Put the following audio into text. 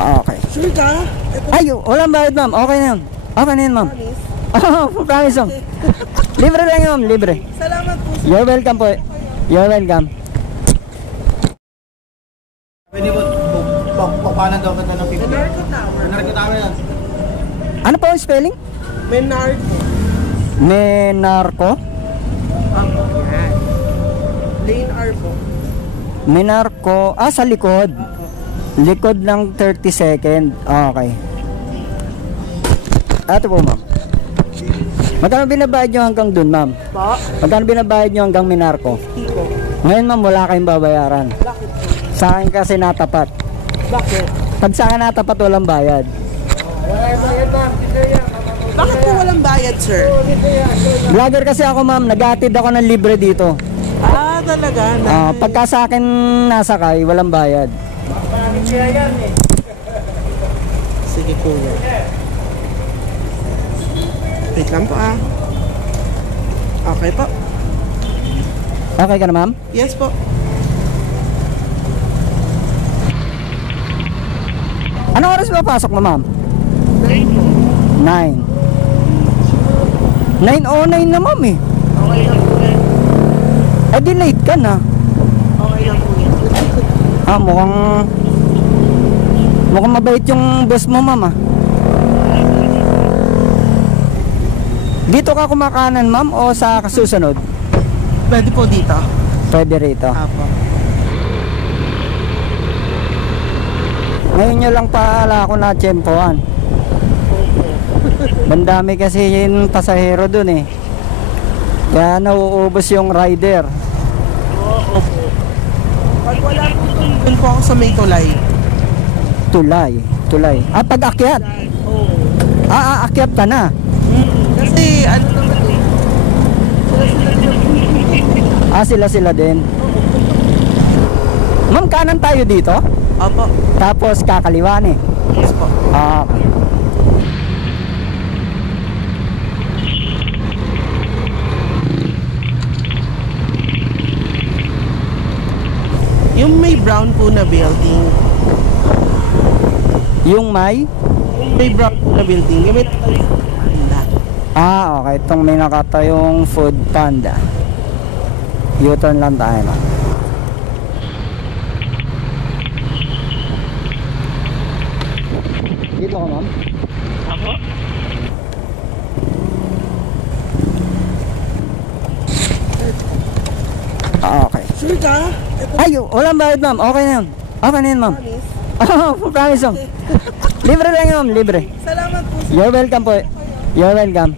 Okay. Sure ka? Ay, walang bayad ma'am. Okay na yun. Okay na yun ma'am. Promise ma'am. Libre lang yun, libre. Salamat po. You're welcome po. You're welcome. Pwede po, papanan daw kita ng 50. Menarco Tower. Menarco Tower yan. Ano po ang spelling? Menarco. Menarco? Yan. Lane R po. Menarco. Ah, sa likod. Likod ng 30 second. Okay. Ito po ma'am. Magkano binabayad nyo hanggang dun ma'am? Po? Magkano binabayad nyo hanggang Menarco? Tipo. Ngayon ma'am, wala kayong babayaran. Bakit po? Sa akin kasi natapat. Bakit? Pag sa akin natapat, walang bayad. Bakit po walang bayad, sir? Vlogger kasi ako ma'am, nag-atid ako ng libre dito. Ah, talaga? Pagka sa akin nasakay, walang bayad. Sige, kuya. Wait lang po ah. Okay po. Okay ka na ma'am? Yes po. Anong oras ba pasok mo ma'am? 9. 9:09 na ma'am eh. Okay lang po yan. Eh di late ka na. Okay lang po yan. Mukhang mabait yung boss mo ma'am ah. Dito ka kumakanan ma'am o sa kasusunod? Pwede po dito. Pwede rito. Apo. Ngayon nyo lang paala ako na tsempohan. Bandami kasi yung pasahero dun eh. Kaya nauubos yung rider. Opo. Pag wala po doon po ako sa may tulay. Tulay. Ah, pag-akyat. Oo. Aakyat ka na. Kasi ano naman eh. Sila din. Ma'am, kanan tayo dito. Opo. Tapos kakaliwa eh. Yes po. Okay. Yung may brown po na building. Yung may? Yung may brown po na building. Yung may panda. Okay. Itong may nakatayong food panda. U-turn lang tayo ma'am. Dito ka ma'am? Ako? Okay. Sure ka? Ay, walang bayad ma'am. Okay na yun. Okay na yun ma'am. Promise ma'am. Libre lang yun ma'am, libre. Salamat po. You're welcome po. You're welcome.